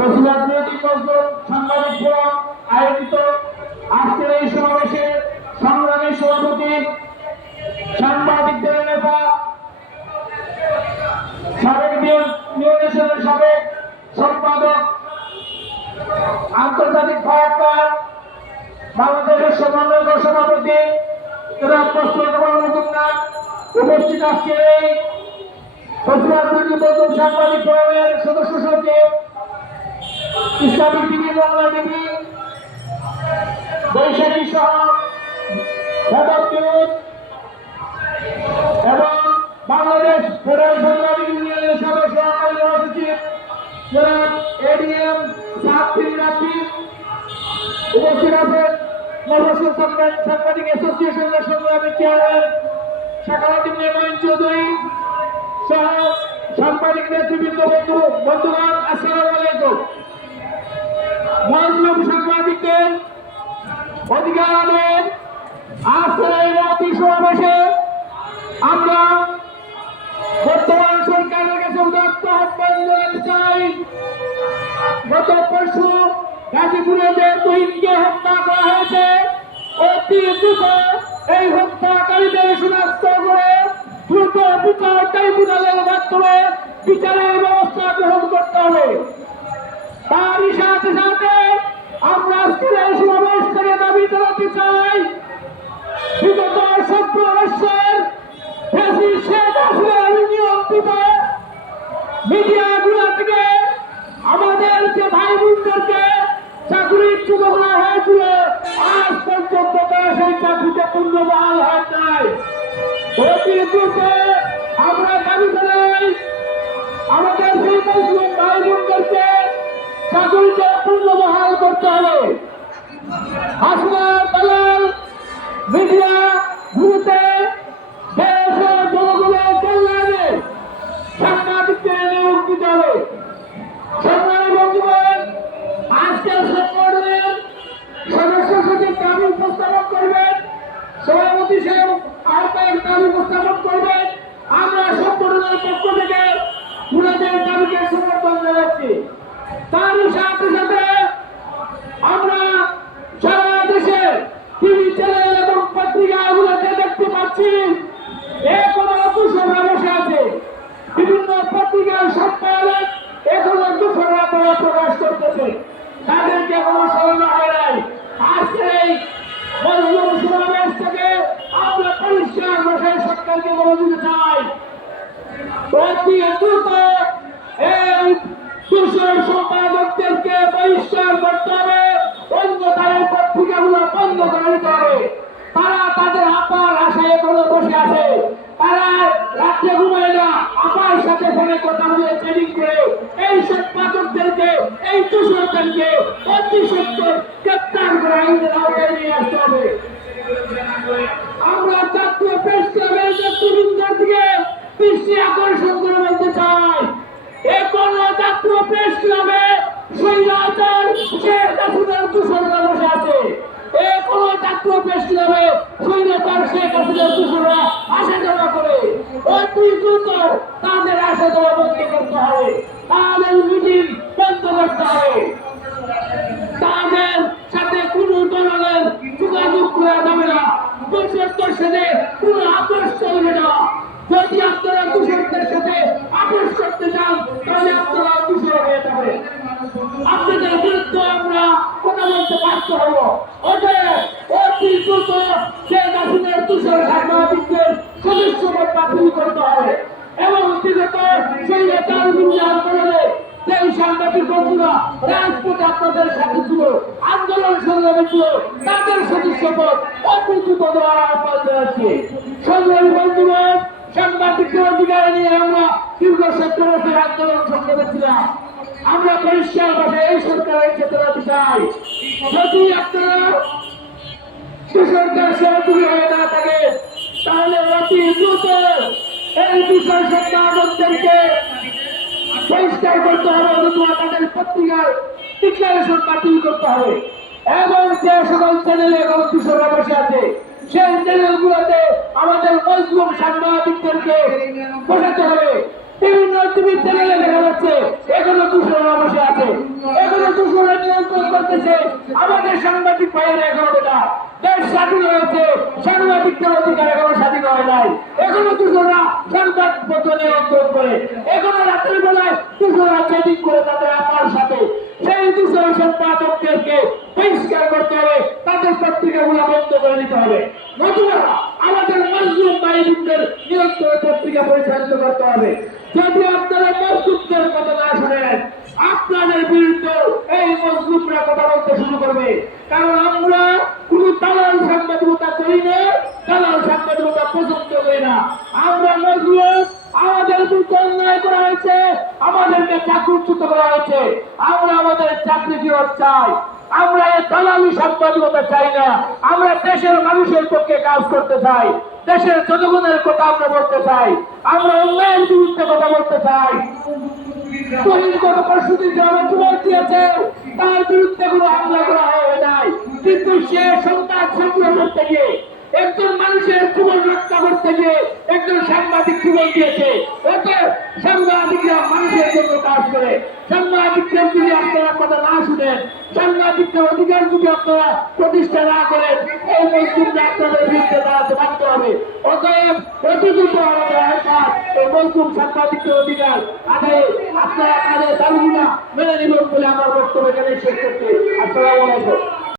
সাংবাদিক ফোরাম আয়োজিত আজকের এই সমাবেশে সংগ্রামী সভাপতি, সাংবাদিকদের নেতা, সাবেক নিউজেশনের সাবেক সম্পাদক, আন্তর্জাতিক ফায়ার বাংলাদেশের সমন্বয় সভাপতি উপস্থিত আজকে এই সাংবাদিক ফোরামের সদস্য সচিব, ইসলামিক টিভি, বাংলা টিভি, বৈশাখী সহ এবং বাংলাদেশ ফেডারেশন ইউনিয়নের সাবেক সহকারী মহাসচিব জনাব এডিএম সাহাবুদ্দিন রাফি, উপস্থিত আছেন মহাসচিব সাংবাদিক অ্যাসোসিয়েশনের সংগ্রামী চেয়ারম্যান শাখাউদ্দিন মেমন চৌধুরী সহ সাংবাদিক নেতৃবৃন্দ, বন্ধুগণ, আসসালামু আলাইকুম। মজলুম সাংবাদিকদের অধিকারের আজকের এই সমাবেশে আমরা বর্তমান সরকারের কাছে উদাত্ত আহ্বান জানাতে চাই। গত পরশু গাজীপুরে যে তুহিনকে হত্যা করা হয়েছে, অতি দ্রুত এই হত্যাকারীদের শনাক্ত করে দ্রুত বিচার ট্রাইব্যুনালের মাধ্যমে বিচারের ব্যবস্থা গ্রহণ করতে হবে। তারই সাথে সাথে আমরা আজকের এই সমাবেশ থেকে দাবি জানাতে চাই, বিগত 17 বছর শেখ হাসিনার নিয়ন্ত্রিত মিডিয়াগুলো থেকে আমাদের যে ভাই বোনদেরকে চাকরিচ্যুত করা হয়েছিল, আজ পর্যন্ত সেই চাকরিতে পূর্ণবহাল হয় নাই। অতি দ্রুত আমরা দাবি জানাই আমাদের সেই মুসলিম ভাই বোনদেরকে চাকরিতে পূর্ণবহাল করতে হবে। হাসিনার দালাল মিডিয়া গুলোতে দেশ ও জনগণের কল্যাণে সাংবাদিকদের নিয়োগ দিতে হবে। সংগ্রামী বন্ধুগণ, আজকের সংগঠনের সদস্য সচিব দাবি উপস্থাপন করবেন, সভাপতি সাহেব আহ্বায়ক দাবি উপস্থাপন করবেন। আমরা সংগঠনের পক্ষ থেকে পুরাদের দাবিকে সমর্থন জানাচ্ছি। তারই সাথে সাথে আমরা সারা দেশে টিভি চ্যানেল এবং পত্রিকাগুলোতে দেখতে পাচ্ছি এখনো দূষণরা বসে আছে। বিভিন্ন পত্রিকার সম্পাদক এখনো দূষণরা প্রকাশ করতেছে, তাদেরকে এখনো সরানো হয় নাই। আজকে এই মজলুম সমাবেশ থেকে আমরা পরিষ্কার ভাষায় সরকারকে বলে দিতে চাই, অতি দ্রুত এই দূষণ সম্পাদকদেরকে বহিষ্কার করতে হবে, অন্যথায় পত্রিকাগুলো বন্ধ করে দিতে হবে। তারা তাদের আপার আশায় এখনো বসে আছে, তারা রাত্রে ঘুমায় না, আপার সাথে ফোনে কথা বলে ট্রেনিং করে এই সম্পাদকদেরকে, এই দূষণদেরকে অতি সত্তর গ্রেপ্তার করে আইনের আওতায় নিয়ে আসতে হবে। আমরা জাতীয় প্রেস ক্লাবের নেতৃবৃন্দের দিকে দৃষ্টি আকর্ষণ করে বলতে চাই, এখনো জাতীয় প্রেস ক্লাবে স্বৈরাচার শেখ হাসিনার দূষণরা বসে আছে। এখনো জাতীয় প্রেস ক্লাবে স্বৈরাচার শেখ হাসিনার দূষণরা আসা যাওয়া করে। অতি দ্রুত তাদের আসা যাওয়া বন্ধ করতে হবে, তাদের মিটিং বন্ধ করতে হবে, তাদের সাথে কোনো ধরনের যোগাযোগ করা যাবে না, দূষণের সাথে কোনো আপোষ চলবে না। যদি আপনারা দূষণের সাথে আপোষ করতে চান তাহলে আপনারা দূষণ হয়ে যাবে, আপনাদের বিরুদ্ধে আমরা কথা বলতে বাধ্য হব। অতি দ্রুত শেখ হাসিনার দূষণ সাংবাদিকদের সদস্যপদ বাতিল করতে হবে এবং বিগত স্বৈরাচার বিরোধী আন্দোলনে সেই সাংবাদিক বন্ধুরা রাজপথে আপনাদের সাথে ছিল, আন্দোলন সংগ্রামে ছিল, তাদের সদস্যপদ অতি দ্রুত দেওয়ার আহ্বান জানাচ্ছি। সংগ্রামী বন্ধুগণ, সাংবাদিকদের অধিকার নিয়ে আমরা দীর্ঘ 17 বছর আন্দোলন সংগ্রামে ছিলাম। আমরা পরিষ্কার ভাষায় এই সরকারের চেতনাতে চাই, যদি আপনারা সরকার সহযোগী হয়ে না থাকে তাহলে অতি দ্রুত এই বিষয় সম্পাদকদেরকে পরিষ্কার করতে হবে, অথবা তাদের পত্রিকার ডিক্লারেশন বাতিল করতে হবে এবং যে সকল চ্যানেলে এখন দূষণরা বসে আছে সেই চ্যানেলগুলোতে আমাদের মজলুম সাংবাদিকদেরকে বসাতে হবে। বিভিন্ন টিভি চ্যানেলে দেখা যাচ্ছে এখনো দূষণরা বসে আছে, চলতেছে আমাদের সাংবাদিক ভাইয়েরা এখনো বেটা দেশ স্বাধীন হয়েছে সাংবাদিকদের অধিকার এখনো স্বাধীন হয় নাই এখনো দুজনা সংবাদপত্র নিয়ন্ত্রণ করে এখনো রাতের বেলায় দুজনা চেকিং করে তাদের আমার সাথে সেই দুজন সম্পাদকদেরকে বহিষ্কার করতে হবে তাদের পত্রিকাগুলো বন্ধ করে দিতে হবে নতুবা আমাদের মজলুম ভাইদের নিয়ন্ত্রণ পত্রিকা পরিচালিত করতে হবে যদি আপনারা মজলুমদের কথা না শোনেন আপনাদের বিরুদ্ধে এই মজলুমরা কথা বলতে শুরু করবে কারণ আমরা কোন দালাল সাংবাদিকতা করি না দালাল সাংবাদিকতা পছন্দ করি না আমরা মজলুম আমাদের বিরুদ্ধে অন্যায় করা হয়েছে আমাদেরকে চাকরিচ্যুত করা হয়েছে আমরা আমাদের চাকরি ফেরত চাই আমরা এই দালালি সাংবাদিকতা চাই না আমরা দেশের মানুষের পক্ষে কাজ করতে চাই দেশের জনগণের কথা আমরা বলতে চাই আমরা অন্যায়ের বিরুদ্ধে কথা বলতে চাই বহির্গত প্রস্তুতি যারা যুবক দিয়েছে তার বিরুদ্ধে কোনো হামলা করা হয় নাই কিন্তু সে সন্তান সংগ্রহ করতে গিয়ে একজন মানুষের জীবন রক্ষা করতে গিয়ে একজন সাংবাদিক জীবন দিয়েছে ওতে সাংবাদিকরা মানুষের জন্য কাজ করে সাংবাদিকদের যদি আপনারা কথা না শুনেন সাংবাদিকদের অধিকার যদি আপনারা প্রতিষ্ঠা না করেন এই মজলুমরা আপনাদের বিরুদ্ধে দাঁড়াতে বাধ্য হবে অতএব প্রতিদিন আমাদের সরকার এই মজলুম সাংবাদিকদের অধিকার আদায়ে আপনারা তাদের দাবিগুলা মেনে নেবেন বলে আমার বক্তব্য এখানে শেষ করতে আসসালামু আলাইকুম